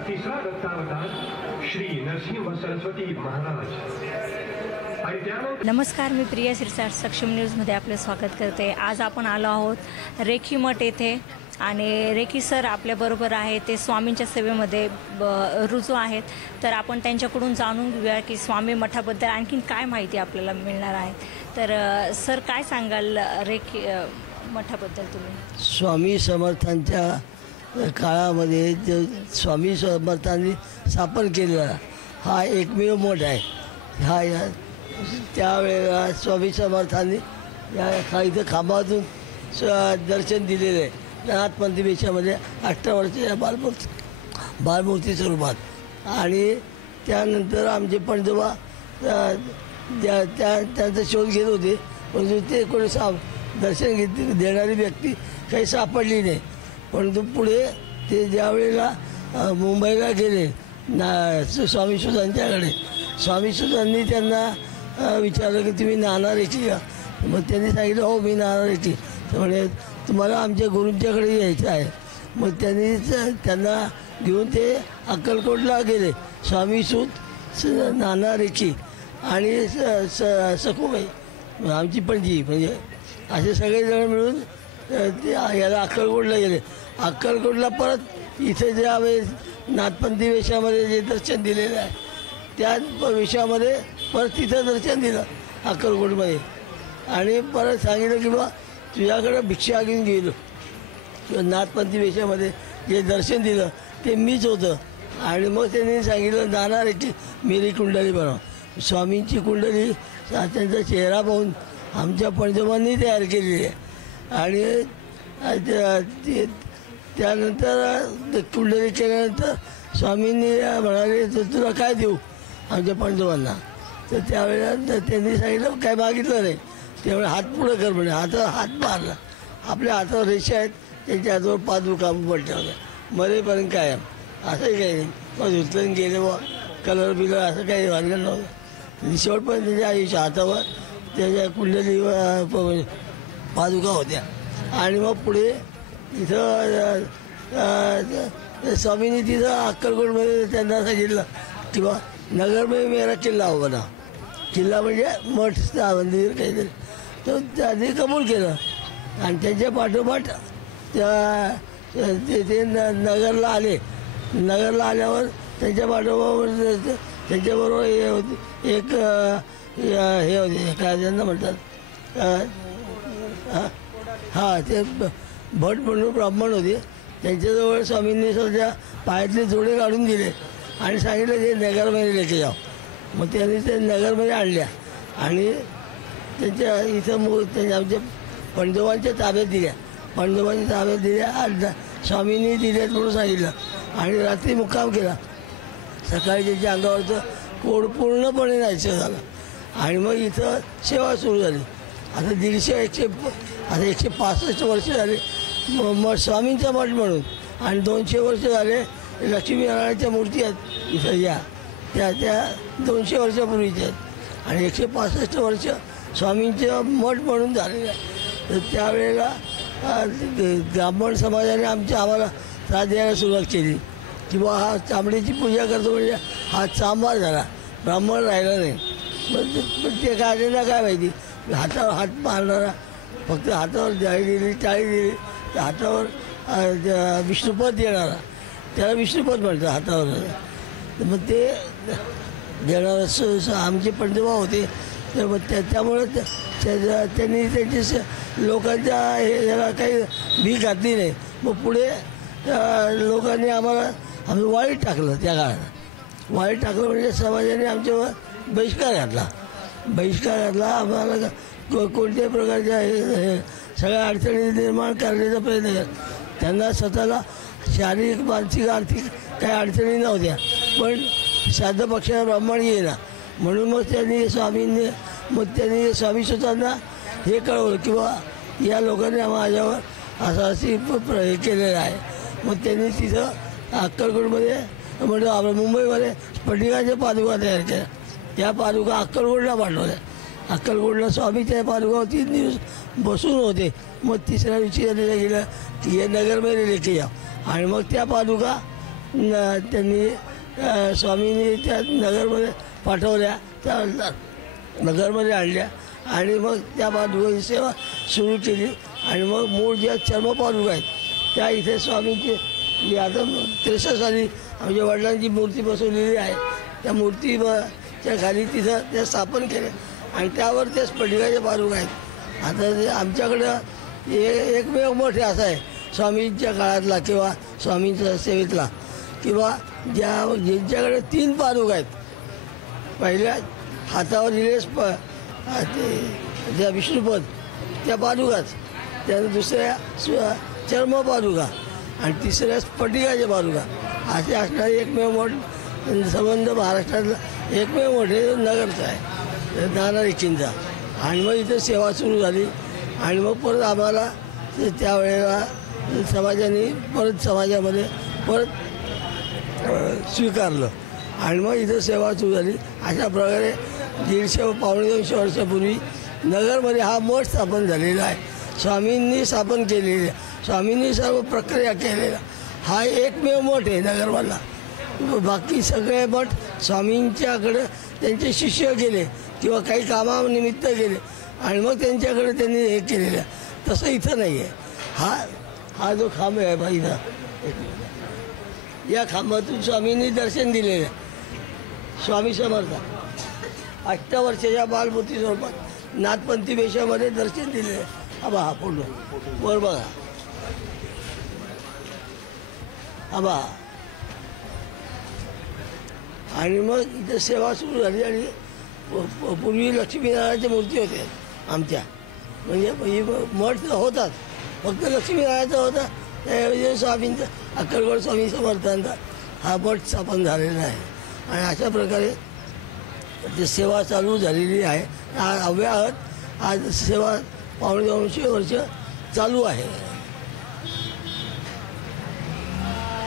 तिसरा दत्तावतार श्री नरसिंह सरस्वती महाराज। नमस्कार, मी प्रिया सिरसाट सक्षम न्यूजमध्ये आपले स्वागत करते। आज आपण आलो आहोत रेखी मठ येथे आणि रेखी सर आपल्याबरोबर आहे। ते स्वामींच्या सेवेमध्ये रुजू आहेत, तर आपण त्यांच्याकडून जाणून घेऊया की स्वामी मठाबद्दल आणखीन काय माहिती आपल्याला मिळणार आहे। तर सर काय सांगाल रेखी मठाबद्दल तुम्ही? स्वामी समर्थांच्या काळामध्ये जो स्वामी समर्थांनी स्थापन केलेला हा एकमेव मठ आहे। हा त्यावेळेला स्वामी समर्थांनी या इथं खांबातून दर्शन दिलेलं आहे। नाथपंथी वेशामध्ये 18 वर्षाच्या बालमूर्ती स्वरूपात। आणि त्यानंतर आमचे पणजोबा त्यांचा शोध घेत होते, परंतु ते कोणी दर्शन देणारी व्यक्ती काही सापडली नाही। परंतु पुढे ते ज्यावेळेला मुंबईला गेले स्वामी सुधांच्याकडे, स्वामी सुधांनी त्यांना विचारलं की तुम्ही नाना रेखी का? मग त्यांनी सांगितलं हो मी नाना रेखी। त्यामुळे तुम्हाला आमच्या गुरूंच्याकडे यायचं आहे। मग त्यांना घेऊन ते अक्कलकोटला गेले। स्वामी सूत नाना रेखी आणि सखूबाई आमची पणजी, म्हणजे असे सगळेजण मिळून ते याला अक्कलकोटला गेले। अक्कलकोटला परत इथे ज्यावेळेस नाथपंथी वेशामध्ये जे दर्शन दिलेलं आहे त्या वेशामध्ये परत तिथं दर्शन दिलं अक्कलकोटमध्ये। आणि परत सांगितलं की बा तुझ्याकडं भिक्षा घेऊन गेलो। नाथपंथी वेशामध्ये जे दर्शन दिलं ते मीच होतं। आणि मग त्यांनी सांगितलं नाना रेखी मेरी कुंडली बनव। स्वामींची कुंडली त्यांचा चेहरा पाहून आमच्या पणजोबांनी तयार केलेली आहे। आणि त्यानंतर कुंडली केल्यानंतर स्वामींनी म्हणाले तर तुला काय देऊ आमच्या पणजोबांना? तर त्यावेळेला त्यांनी सांगितलं काय मागितलं नाही। त्यामुळे हात पुढं कर म्हणे। हात मारला, आपल्या हातावर रेषा आहेत, त्यांच्या हातावर पादुका पडल्या होत्या मरेपर्यंत कायम। असंही काही नाही, मग उचलून गेले बा कलर बिलर असं काही वाढलं नव्हतं। शेवटपर्यंत त्यांच्या आयुष्या हातावर त्याच्या कुंडली पादुका होत्या। आणि मग पुढे इथं स्वामींनी तिथं अक्कलकोटमध्ये त्यांना सांगितलं की बा नगरमध्ये मेरा किल्ला हो बना। किल्ला म्हणजे मठ मंदिर काहीतरी, तर त्यांनी कबूल केलं। आणि त्यांच्या पाठोपाठ ते नगरला आले। नगरला आल्यावर त्यांच्या पाठोपाठ त्यांच्याबरोबर एक हे होते काय त्यांना म्हणतात हां ते भट म्हणून ब्राह्मण होते। त्यांच्याजवळ स्वामींनी स्वतः पायातले जोडे काढून दिले आणि सांगितलं ते नगरमध्ये लेके जाऊ। मग त्यांनी ते नगरमध्ये आणल्या आणि त्यांच्या इथं त्यांच्या आमच्या पणजोबांच्या ताब्यात दिल्या। पणजोबांच्या ताब्यात दिल्या, स्वामींनी दिल्यात म्हणून सांगितलं आणि रात्री मुक्काम केला। सकाळी त्यांच्या अंगावरचं कोड पूर्णपणे नाहीसं झालं आणि मग इथं सेवा सुरू झाली। आता 165 वर्ष झाले मठ स्वामींचा मठ म्हणून, आणि 200 वर्ष झाले लक्ष्मीनारायणच्या मूर्ती आहेत इथं या त्या 200 वर्षापूर्वीच्या आहेत आणि 165 वर्ष स्वामींचं मठ म्हणून झालेलं आहे। तर त्यावेळेला ब्राह्मण समाजाने आम्हाला त्रास द्यायला सुरुवात केली की बा हा चांबडीची पूजा करतो म्हणजे हा चांबार झाला, ब्राह्मण राहिला नाही। मग ते काय त्यांना काय माहिती, हातावर हात मारणारा, फक्त हातावर जाळी दिली टाळी दिली तर हातावर विष्णुपद देणारा, त्याला विष्णुपद म्हणतात हातावर। मग ते देणारा आमचे पंजोबा होते। तर मग त्यामुळं त्यांनी त्यांच्या लोकांच्या याला काही भीक घातली नाही। मग पुढे लोकांनी आम्ही वाळीत टाकलं। त्या काळात वाळीत टाकलं म्हणजे समाजाने आमच्यावर बहिष्कार घातला। आम्हाला कोणत्याही प्रकारच्या सगळ्या अडचणी निर्माण करण्याचा प्रयत्न केला। त्यांना स्वतःला शारीरिक मानसिक आर्थिक काही अडचणी नव्हत्या, पण साधं पक्षाला ब्राह्मण येईना म्हणून मग त्यांनी स्वामी सुतांना हे कळवलं किंवा या लोकांनी माझ्यावर अशी हे केलेलं आहे. मग त्यांनी तिथं अक्कलकोटमध्ये म्हणजे आपल्या मुंबईमध्ये स्फटिकाच्या पादुका तयार केल्या. त्या पादुका अक्कलकोटला पाठवल्या. अक्कलकोटला स्वामीच्या पादुका 3 दिवस बसून होते. मग तिसऱ्या दिवशी त्यांनी गेलं की हे नगरमध्ये लेके जा. आणि मग त्या पादुका त्यांनी स्वामींनी त्या नगरमध्ये पाठवल्या, त्या नगरमध्ये आणल्या आणि मग त्या पादुकाची सेवा सुरू केली. आणि मग मूळ ज्या चर्मपादुका आहेत त्या इथे स्वामींची आता 63 साली आमच्या वडिलांची मूर्ती बसवलेली आहे. त्या मूर्तीच्या खाली तिथं त्या स्थापन केल्या आणि त्यावर त्या स्फटिकाच्या पादुका आहेत. आता ते आमच्याकडं एकमेव मठ असा आहे स्वामींच्या काळातला किंवा स्वामींच्या सेवेतला किंवा ज्यांच्याकडे 3 पादुका आहेत. पहिल्या हातावर दिलेस त्या विष्णुपद त्या पादुकाच, त्यानंतर दुसऱ्या चर्मपादुका आणि तिसऱ्या स्फटिकाच्या पादुका असे असणारे एकमेव मठ संबंध महाराष्ट्रातला एकमेव मठ हे नगरचा आहे, नाना रेखींचा. आणि मग इथं सेवा सुरू झाली आणि मग परत आम्हाला त्यावेळेला समाजाने समाजामध्ये स्वीकारलं आणि मग इथं सेवा सुरू झाली. अशा प्रकारे 150-200 वर्षापूर्वी नगरमध्ये हा मठ स्थापन झालेला आहे. स्वामींनी स्थापन केलेला, स्वामींनी सर्व प्रक्रिया केलेला हा एकमेव मठ आहे नगरमधला. बाकी सगळे मठ स्वामींच्याकडं त्यांचे शिष्य गेले किंवा काही कामानिमित्त गेले आणि मग त्यांच्याकडे त्यांनी हे केलेलं. तसं इथं नाही आहे. हा जो खांब आहे बा इथं, या खांबातून स्वामींनी दर्शन दिलेलं आहे. स्वामी समर्थ 8 वर्षाच्या बालमूर्ती स्वरूपात नाथपंथी वेशामध्ये दर्शन दिलेलं आहे. हा फोटो वर बघा, हा. आणि मग इथं सेवा सुरू झाली आणि पूर्वी लक्ष्मीनारायणच्या मूर्ती होत्या आमच्या, म्हणजे मठ होतात फक्त लक्ष्मीनारायणचा होता. त्याऐवजी स्वामींचा अक्कलकोट स्वामी समर्थांचा हा मठ स्थापन झालेला आहे. आणि अशा प्रकारे ते सेवा चालू झालेली आहे. अव्याहत आज सेवा 250 वर्ष चालू आहे.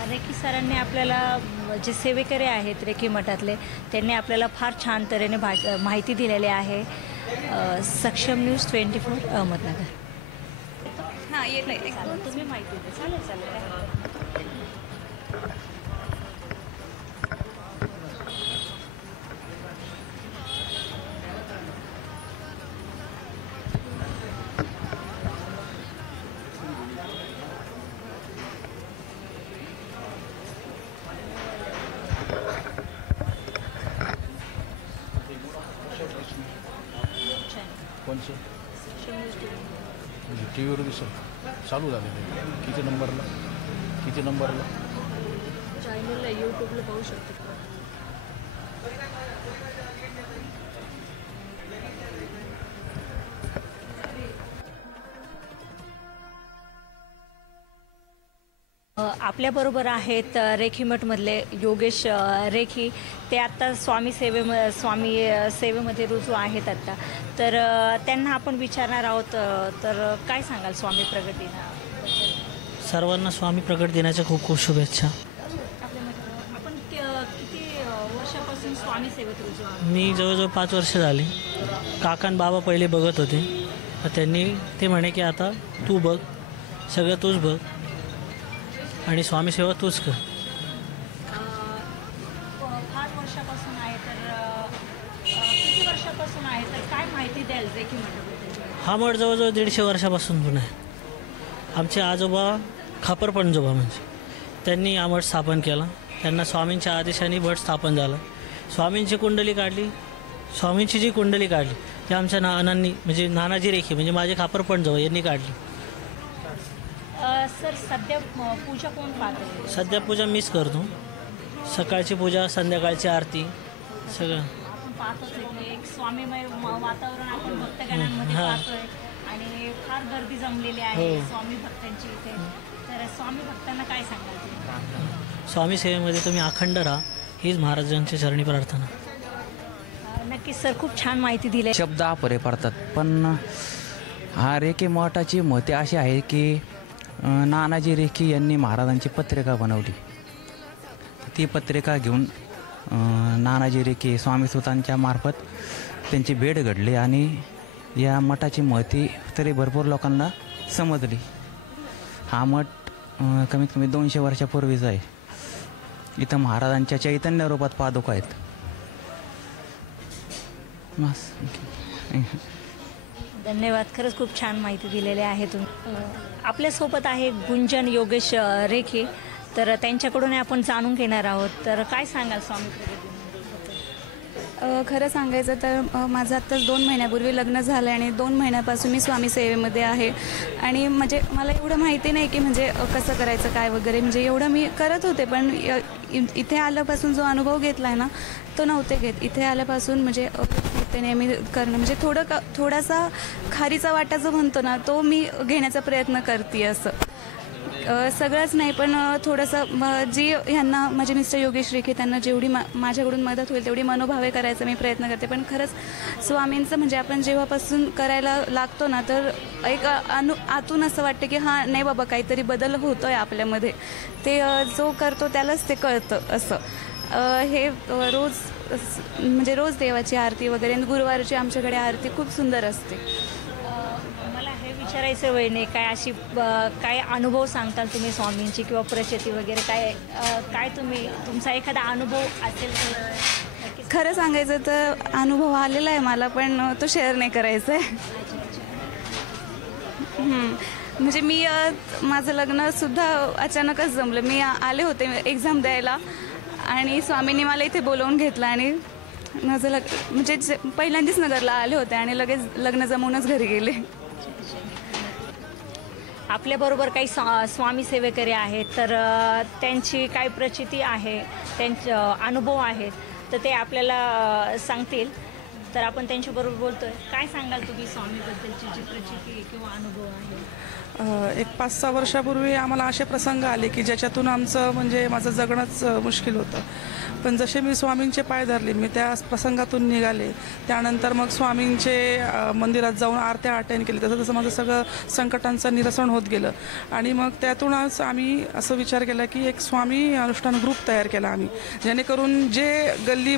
रेखी सरांनी आपल्याला जे सेवेकरी आहेत रेखी मठातले त्यांनी आपल्याला फार छान तऱ्हेने माहिती दिलेली आहे. सक्षम न्यूज 24 अहमदनगर. हां येत आहे. तुम्ही माहिती द्या. चालेल. कोणचं टी व्हीवर दिसत चालू झालेलं आहे. किती नंबरला चॅनलला यूट्यूबला पाहू शकतो. आपल्याबरोबर आहेत रेखीमठमधले योगेश रेखी. ते आत्ता स्वामी सेवेमध्ये रुजू आहेत आत्ता. तर त्यांना आपण विचारणार आहोत. तर काय सांगाल स्वामी प्रगट दिना? सर्वांना स्वामी प्रगट दिनाच्या खूप खूप शुभेच्छा. आपण किती वर्षापासून स्वामी सेवेत रुजू आहात? मी जवळजवळ 5 वर्ष झाली. काका आणि बाबा पहिले बघत होते, तर त्यांनी ते म्हणे की आता तू बघ, सगळं तूच बघ आणि स्वामी सेवा तूच कर. 5 वर्षापासून आहे. तर किती वर्षापासून आहे? तर काय माहिती द्याल रेखी मठाबद्दल? हा मठ जवळजवळ 150 वर्षापासून पण आहे. आमचे आजोबा खापर पंजोबा म्हणजे त्यांनी हा मठ स्थापन केला. त्यांना स्वामींच्या आदेशाने मठ स्थापन झाला. स्वामींची कुंडली काढली, स्वामींची जी कुंडली काढली ती आमच्या नानांनी म्हणजे नानाजी रेखी म्हणजे माझे खापर पंजोबा यांनी काढली. सर सध्या पूजा कोण पाहतो? सध्या पूजा मीच करतो. सकाळची पूजा, संध्याकाळची आरती सगळं आपण पाहतोच आहे. एक स्वामीमय वातावरण आपण भक्तगणांमध्ये पाहतोय आणि फार गर्दी जमलेली आहे स्वामी भक्तांची इथे. तर स्वामी भक्तांना काय सांगाल तुम्ही? स्वामी सेवेमध्ये तुम्ही अखंड राहा हीच महाराजांची चरणी प्रार्थना. नक्कीच सर, खूप छान माहिती दिली. शब्द अपरे पडतात पण हा रेखे मठाची महती अशी आहे की नानाजी रेखे यांनी महाराजांची पत्रिका बनवली. ती पत्रिका घेऊन नानाजी रेखे स्वामी सुतांच्या मार्फत त्यांची भेट घडली आणि या मठाची महती तरी भरपूर लोकांना समजली. हा मठ कमीत कमी 200 वर्षापूर्वीचा आहे. इथं महाराजांच्या चैतन्य रूपात पादुका आहेत. धन्यवाद. खरंच खूप छान माहिती दिलेली आहे तुम्ही. आपल्यासोबत आहे गुंजन योगेश रेखे, तर त्यांच्याकडून आपण जाणून घेणार आहोत. तर काय सांगाल स्वामी प्रगतीबद्दल? खरं सांगायचं तर माझं आत्ताच 2 महिन्यापूर्वी लग्न झालं आणि 2 महिन्यापासून मी स्वामी सेवेमध्ये आहे. आणि म्हणजे मला एवढं माहिती नाही की म्हणजे कसं करायचं काय वगैरे, म्हणजे एवढं मी करत होते, पण इथे आल्यापासून जो अनुभव घेतला आहे ना तो नव्हते घेत. इथे आल्यापासून म्हणजे ते नेहमी करणं म्हणजे थोडासा खारीचा वाटा जो म्हणतो ना तो मी घेण्याचा प्रयत्न करते. असं सगळंच नाही पण थोडंसं जी ह्यांना माझे मिस्टर योगेश रेखे त्यांना जेवढी माझ्याकडून मदत होईल तेवढी मनोभावे करायचा मी प्रयत्न करते. पण खरंच स्वामींचं म्हणजे आपण जेव्हापासून करायला लागतो ना तर एक आतून असं वाटतं की हां नाही बाबा काहीतरी बदल होतो आहे आपल्यामध्ये. ते जो करतो त्यालाच ते कळतं. असं हे रोज देवाची आरती वगैरे, गुरुवारची आमच्याकडे आरती खूप सुंदर असते. मला हे विचारायचं वहिनी, काय अशी काय अनुभव सांगताल तुम्ही स्वामींची किंवा प्रचिती वगैरे, काय तुम्ही तुमचा एखादा अनुभव असेल तर? खरं सांगायचं तर अनुभव आलेला आहे मला, पण तो शेअर नाही करायचा आहे. म्हणजे मी माझं लग्नसुद्धा अचानकच जमलं. मी आले होते एक्झाम द्यायला आणि स्वामींनी मला इथे बोलवून घेतलं आणि माझं म्हणजे पहिल्यांदाच नगरला आले होते आणि लगेच लग्न जमवूनच घरी गेले. आपल्याबरोबर काही स्वामी सेवेकरी आहेत, तर त्यांची काय प्रचिती आहे, त्यांचे अनुभव आहेत, तर ते आपल्याला सांगतील. तर आपण त्यांच्याबरोबर बोलतोय. काय सांगाल तुम्ही स्वामीबद्दलची जी प्रचिती किंवा अनुभव आहे? एक 5-6 वर्षापूर्वी आम्हाला असे प्रसंग आले की ज्याच्यातून म्हणजे माझं जगणंच मुश्किल होतं. पण जसे मी स्वामींचे पाय धरले, मी त्या प्रसंगातून निघाले. त्यानंतर मग स्वामींचे मंदिरात जाऊन आरत्या अटेंड केली. तसं तसं माझं सगळं संकटांचं निरसन होत गेलं. आणि मग त्यातूनच आम्ही असं विचार केला की एक स्वामी अनुष्ठान ग्रुप तयार केला आम्ही, जेणेकरून जे गल्ली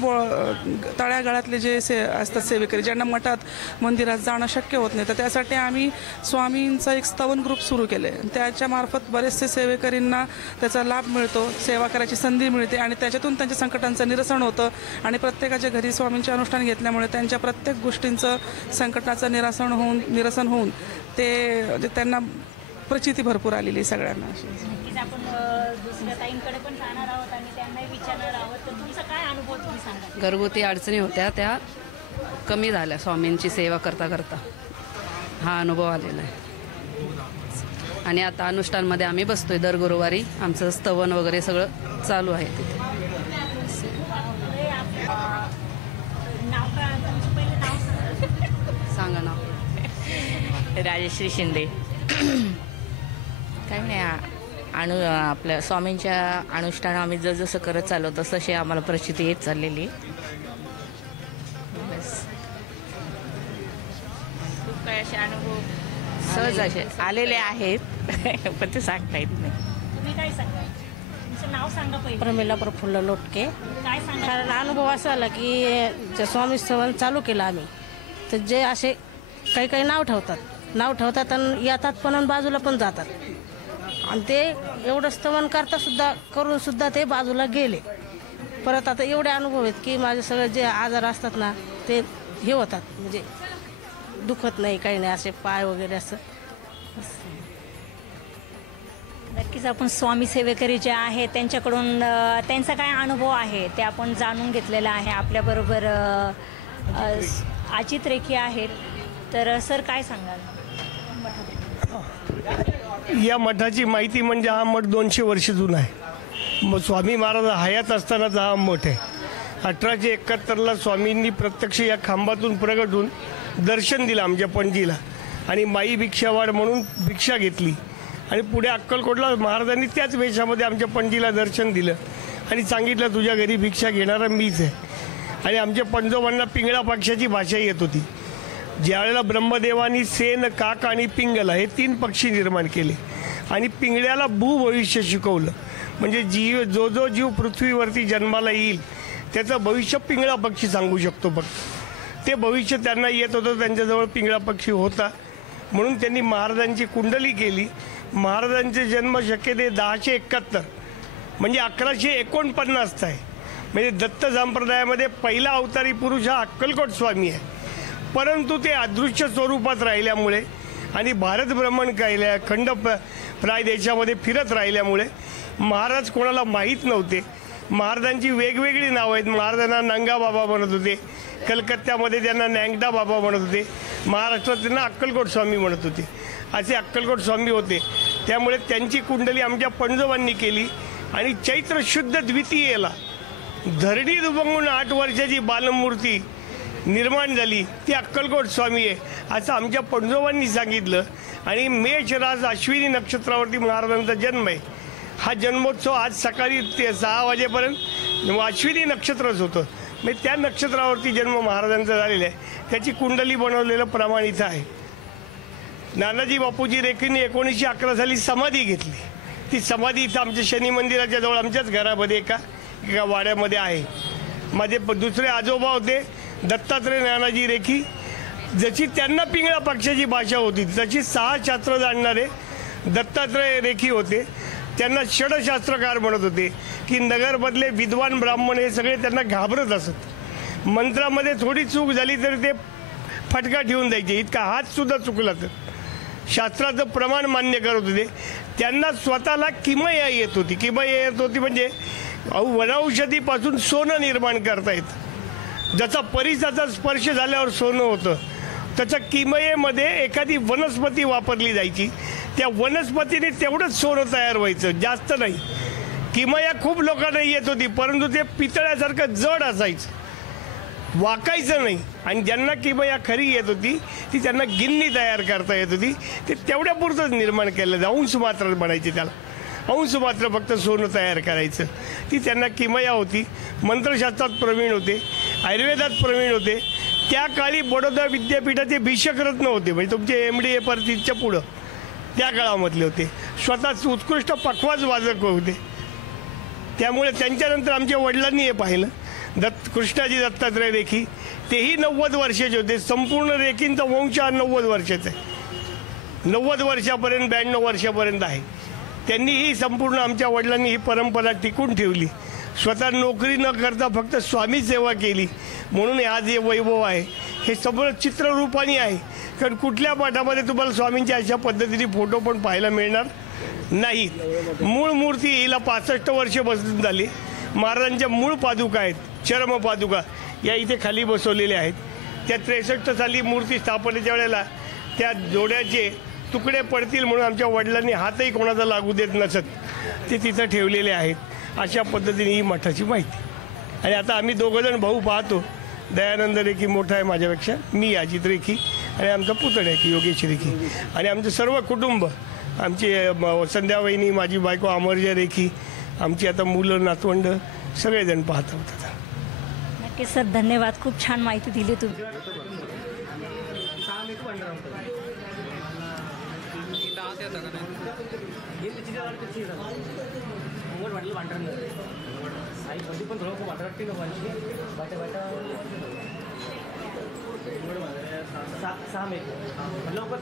तळ्यागाळातले जे असतात सेवेकरी, ज्यांना मठात मंदिरात जाणं शक्य होत नाही, तर त्यासाठी आम्ही स्वामींचा एक स्तवन ग्रुप सुरू केले. त्याच्यामार्फत बरेचसे सेवेकरींना त्याचा लाभ मिळतो, सेवा करायची संधी मिळते आणि त्याच्यातून त्यांच्या संकटांचं निरसन होतं. आणि प्रत्येकाच्या घरी स्वामींचे अनुष्ठान घेतल्यामुळे त्यांच्या प्रत्येक गोष्टींचं संकटाचं निरसन होऊन ते त्यांना प्रचिती भरपूर आलेली सगळ्यांना. नक्कीच आपण दुसऱ्या ताईंकडे पण जाणार आहोत आणि त्यांनाही विचारणार आहोत. तर तुमचा काय अनुभव तुम्ही सांगा? घरगुती अडचणी होत्या त्या कमी झाल्या स्वामींची सेवा करता करता. हा अनुभव आलेला आहे. आणि आता अनुष्ठानमध्ये आम्ही बसतोय दर गुरुवारी. आमचं स्तवन वगैरे सगळं चालू आहे तिथे. सांगा ना. राजश्री शिंदे. काही नाही, आपल्या स्वामींच्या अनुष्ठान आम्ही जसं करत चाललो तसे आम्हाला प्रचिती येत चाललेली. बस खूप काही असे अनुभव सहज असे आलेले आहेत पण ते सांगता येत नाही. तुम्ही काय सांगा? तुमचं नाव सांगा पहिलं. प्रमिला प्रफुल्ल लोटके. काय सांगा? कारण अनुभव असा आला की जे स्वामी स्तवन चालू केलं आम्ही, तर जे असे काही नाव ठेवतात आणि येतात पण आणि बाजूला पण जातात. आणि ते एवढं स्तवन करून सुद्धा ते बाजूला गेले. परत आता एवढे अनुभव आहेत की माझे सगळे जे आजार असतात ना ते हे होतात, म्हणजे दुखत नाही, काही नाही, असे पाय वगैरे असं. नक्कीच आपण स्वामी सेवेकरी जे आहे त्यांच्याकडून त्यांचा काय अनुभव आहे ते आपण जाणून घेतलेला आहे. आपल्याबरोबर अजित रेखे आहेत. तर सर काय सांगाल? या मठाची माहिती म्हणजे हा मठ 200 वर्ष जुना आहे. मग स्वामी महाराज हयात असतानाचा हा मठ आहे. 1871ला स्वामींनी प्रत्यक्ष या खांबातून प्रगट होऊन दर्शन दिलं आमच्या पणजीला आणि माई भिक्षावाड म्हणून भिक्षा घेतली. आणि पुढे अक्कलकोटला महाराजांनी त्याच वेशामध्ये आमच्या पणजीला दर्शन दिलं आणि सांगितलं तुझ्या घरी भिक्षा घेणारा मीच आहे. आणि आमच्या पंजोबांना पिंगळा पक्षाची भाषा येत होती. ज्यावेळेला ब्रह्मदेवानी सेन, काक आणि पिंगला हे 3 पक्षी निर्माण केले आणि पिंगळ्याला भूभविष्य शिकवलं. म्हणजे जो जीव पृथ्वीवरती जन्माला येईल त्याचं भविष्य पिंगळा पक्षी सांगू शकतो. फक्त ते भविष्य त्यांना येत होतं, त्यांच्याजवळ पिंगळा पक्षी होता. म्हणून त्यांनी महाराजांची कुंडली केली. महाराजांचे जन्म शक्यते 1071 म्हणजे 1149 आहे. म्हणजे दत्त संप्रदायामध्ये पहिला अवतारी पुरुष हा अक्कलकोट स्वामी आहे. परंतु ते अदृश्य स्वरूपात राहिल्यामुळे आणि भारत भ्रमण केल्या खंड प्राय देशामध्ये फिरत राहिल्यामुळे महाराज कोणाला माहीत नव्हते. महाराजांची वेगवेगळी नावं आहेत. महाराजांना नंगा बाबा म्हणत होते, कलकत्त्यामध्ये त्यांना नँगडा बाबा म्हणत होते, महाराष्ट्रात त्यांना अक्कलकोट स्वामी म्हणत होते. असे अक्कलकोट स्वामी होते. त्यामुळे त्यांची कुंडली आमच्या पणजोबांनी केली आणि चैत्र शुद्ध द्वितीयेला धरणी दुभंगून 8 वर्षाची बालमूर्ती निर्माण झाली, ती अक्कलकोट स्वामी आहे असं आमच्या पणजोबांनी सांगितलं. आणि मेषराज अश्विनी नक्षत्रावरती महाराजांचा जन्म आहे. हा जन्मोत्सव आज सकाळी 6 वाजेपर्यंत अश्विनी नक्षत्रच होतं. म्हणजे त्या नक्षत्रावरती जन्म महाराजांचा झालेला आहे. त्याची कुंडली बनवलेलं प्रमाण इथं आहे. नानाजी बापूजी रेखींनी 1911 साली समाधी घेतली. ती समाधी इथं आमच्या शनी मंदिराच्या जवळ आमच्याच घरामध्ये एका वाड्यामध्ये आहे. माझे दुसरे आजोबा होते दत्तात्रय नानाजी रेखी. जशी त्यांना पिंगळा पक्षाची भाषा होती तशी 6 शास्त्र जाणणारे दत्तात्रय रेखी होते. त्यांना षडशास्त्रकार म्हणत होते की नगरमधले विद्वान ब्राह्मण हे सगळे त्यांना घाबरत असत. मंत्रामध्ये थोडी चूक झाली तरी ते फटका ठेवून द्यायचे. इतका हातसुद्धा चुकला तर शास्त्राचं प्रमाण मान्य करत होते. त्यांना स्वतःला किमया येत होती. किमया येत होती म्हणजे वनौषधीपासून सोनं निर्माण करता येतं. जसा परिसाचा स्पर्श झाल्यावर सोनं होतं त्याच्या किमयेमध्ये एखादी वनस्पती वापरली जायची. त्या वनस्पतीने तेवढंच सोनं तयार व्हायचं, जास्त नाही. किमया खूप लोकांना येत होती परंतु ते पितळ्यासारखं जड असायचं, वाकायचं नाही. आणि ज्यांना किमया खरी येत होती ती त्यांना गिन्नी तयार करता येत होती. ते तेवढ्यापुरतंच निर्माण केलं. अंश मात्र म्हणायचे त्याला. अंश मात्र फक्त सोनं तयार करायचं. ती त्यांना किमया होती. मंत्रशास्त्रात प्रवीण होते, आयुर्वेदात प्रवीण होते. त्या काळी बडोदा विद्यापीठाचे भिषकरत्न होते. म्हणजे तुमचे MD परतीच्या पुढं त्या काळामधले होते. स्वतःच उत्कृष्ट पखवाज वाजक होते. त्यामुळे त्यांच्यानंतर आमच्या वडिलांनी हे पाहिलं. कृष्णाजी दत्तात्रय रेखी तेही 90 वर्षाचे होते. संपूर्ण रेखींचा वंश हा 90 वर्षाचा आहे. 90 वर्षापर्यंत 92 वर्षापर्यंत आहे. त्यांनी ही संपूर्ण आमच्या वडिलांनी ही परंपरा टिकून ठेवली. स्वतः नोकरी न करता फक्त स्वामी सेवा केली. म्हणून आज हे वैभव आहे. हे सगळं चित्ररूपाने आहे. कारण कुठल्या पाठामध्ये तुम्हाला स्वामींच्या अशा पद्धतीने फोटो पण पाहायला मिळणार नाही. मूळ मूर्ती हिला 65 वर्ष बसून झाली. महाराजांच्या मूळ पादुका आहेत, चर्म पादुका, या इथे खाली बसवलेल्या आहेत. त्या 63 साली मूर्ती स्थापनेच्या वेळेला त्या जोड्याचे तुकडे पडतील म्हणून आमच्या वडिलांनी हातही कोणाचा लागू देत नसत ते तिथं ठेवलेले आहेत. अशा पद्धतीने ही मठाची माहिती. आणि आता आम्ही 2 जण भाऊ पाहतो. दयानंद रेखी मोठा आहे माझ्यापेक्षा, मी अजित रेखी आणि आमचा पुतण्या की योगेश रेखी आणि आमचं सर्व कुटुंब, आमची संध्यावहिनी, माझी बायको अमरजा रेखी, आमची आता मुलं नातवंड सगळेजण पाहत होतात. नक्की सर, धन्यवाद. खूप छान माहिती दिली तुम्ही. लवकर